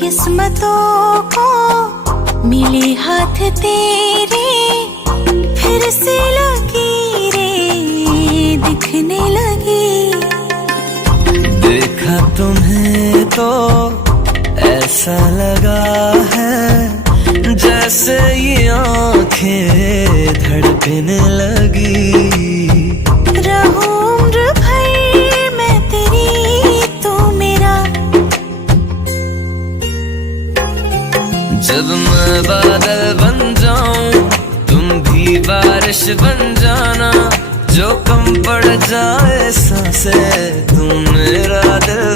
किस्मतों को मिले हाथ तेरे, फिर से लकीरें दिखने लगी। देखा तुम्हें तो ऐसा लगा है जैसे ये आंखें धड़कने लगी। रहूं उम्र भर मैं तेरी, तू मेरा। जब मैं बादल बन जाऊं तुम भी बारिश बन जाना, जो कम पड़ जाए सांसें तुम मेरा दिल